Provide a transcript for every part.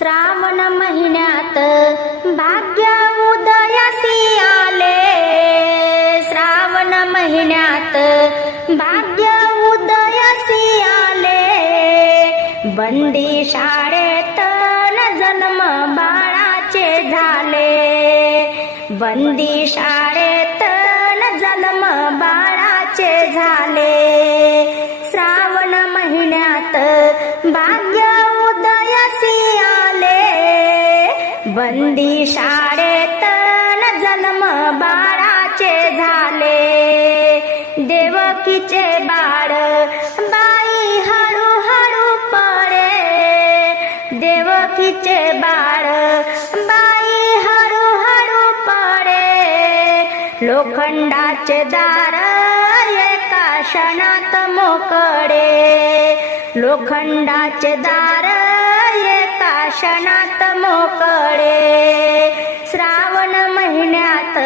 श्रावण महिन्यात भाग्य उदयासी आले. श्रावण महिन्यात भाग्य उदयासी आले. बंदी शाळेत न जन्म बाळाचे झाले. बंदी शाळेत न जन्म बाळाचे झाले. श्रावण महिन्यात भाग्य बंदी शाळेत न जन्म बाळाचे झाले. देवकीचे बाळ बाई हळूहळू पडे देवकीचे बाळ बाई हळूहळू पडे लोखंडाचे दार एका क्षणात मोकळे. लोखंडाचे दार येता क्षणात मोकळे. श्रावण महिन्यात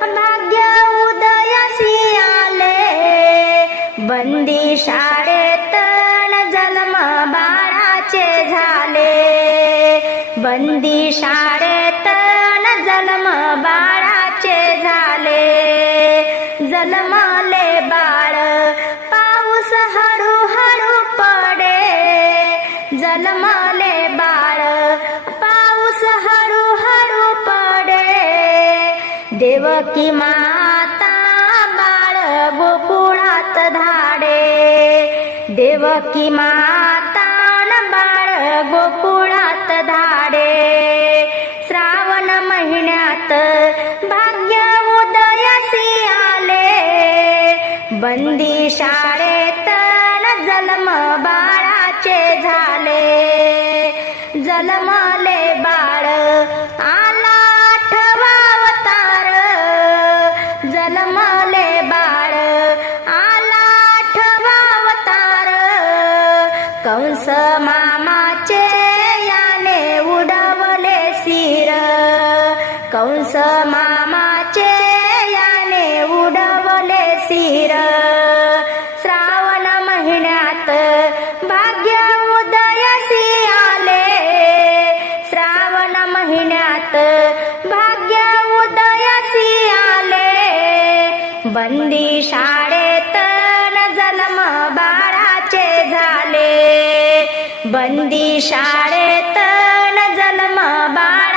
भाग्य उदयासी आले. बंदी शाळेत जन्म बाळाचे झाले. बंदी शाळेत जन्मले बाळ पाऊस हळूहळू पडे. देवकी माता बाळ गोकुळात धाडे. देवकी माता बाळ गोकुळात धाडे. श्रावण महिन्यात भाग्य उदयसी आले. बंदी शाळेत जन्म बाळ जन्मले बाळ. आला आठवा अवतार. जन्मले बाळ. आला आठवा अवतार. कंस मामाचे याने उडवले सिर. कंस मामाचे बंदी शाळेत जन्म बाळाचे झाले. बंदी शाळेत जन्म बाळ